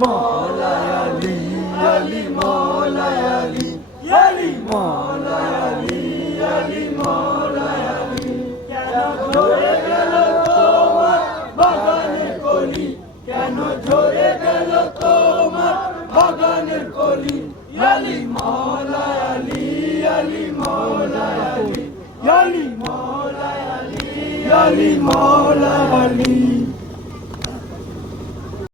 মৌলায় আলী আলী মৌলায় আলী আলী মৌলায় আলী আলী মৌলায় আলী কেন ঝরে গেল তোমার বাগানের কলি কেন ঝরে গেল তোমার বাগানের কলি আলী মৌলায় আলী আলী মৌলায় আলী আলী মৌলায় আলী আলী মৌলায় আলী